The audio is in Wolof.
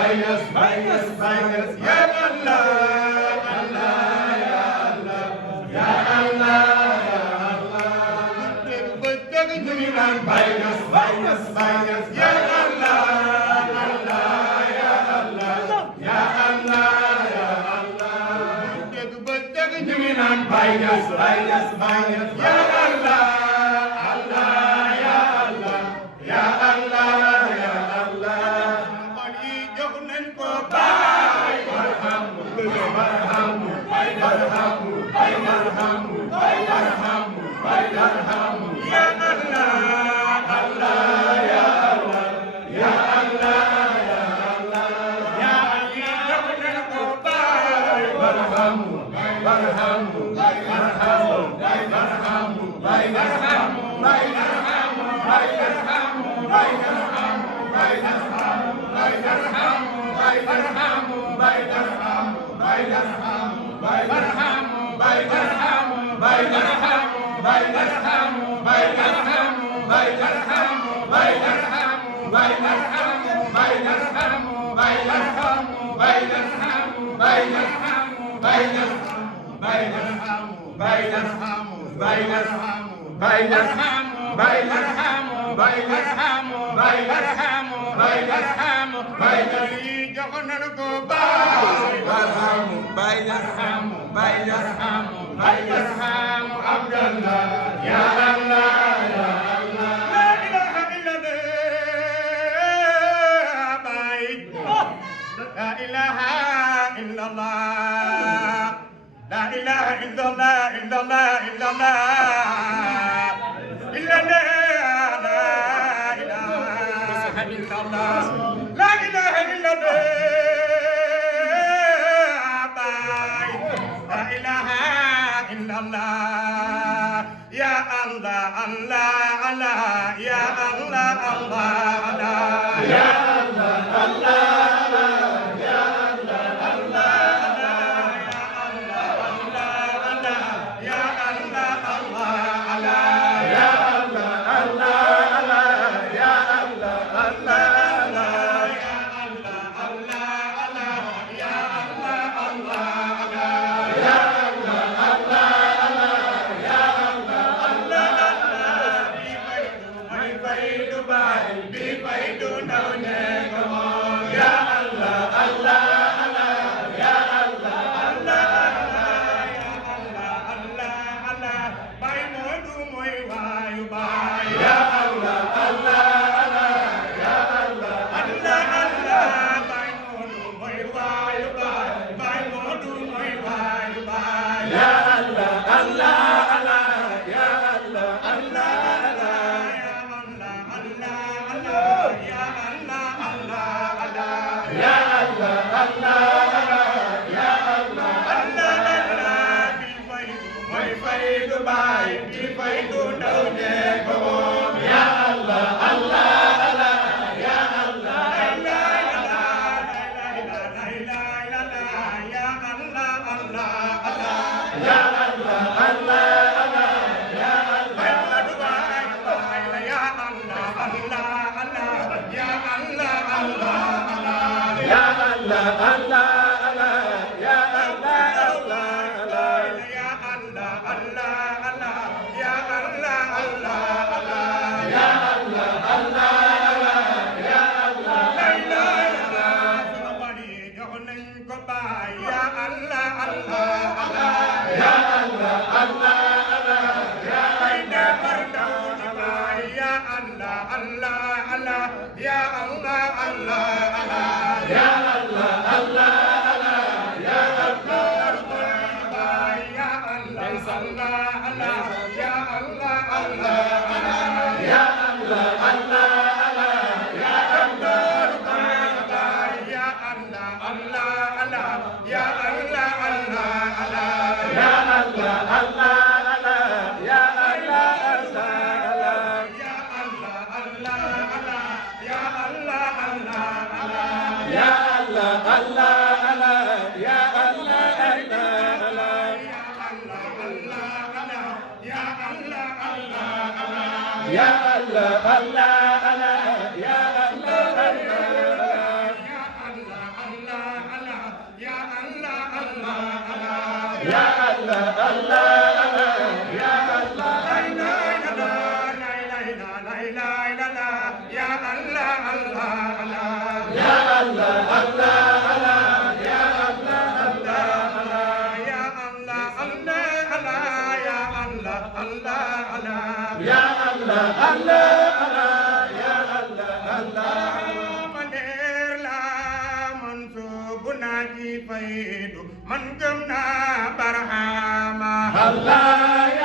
Bayas, Bayas, Bayas, Ya Allah, Allah, Ya Allah, Ya Allah, Ya Allah. Bëgg ñu ngi naan Bayas, Bayas, Bayas, Ya Allah, Allah, Ya Allah, Ya Allah, Ya Allah. Bëgg ñu ngi naan Bayas, Bayas, Bayas, Ya Allah, Allah, Ya Allah, Ya Allah, Ya Allah. Xol yi jox nañ ko baay barhamu barhamu barhamu barhamu barhamu barhamu ya Allah Allah ya Allah ya Allah ya Allah ya Ali jox nañ ko baay barhamu barhamu barhamu barhamu barhamu barhamu ya Allah Allah ya Allah la ilaha illallah ya Allah Allah ya Allah Allah ya Allah Allah ya Allah Allah ya Allah Allah ya Allah Allah ya Allah Allah maner la man subuna ji faydu man gëm naa barhama Allah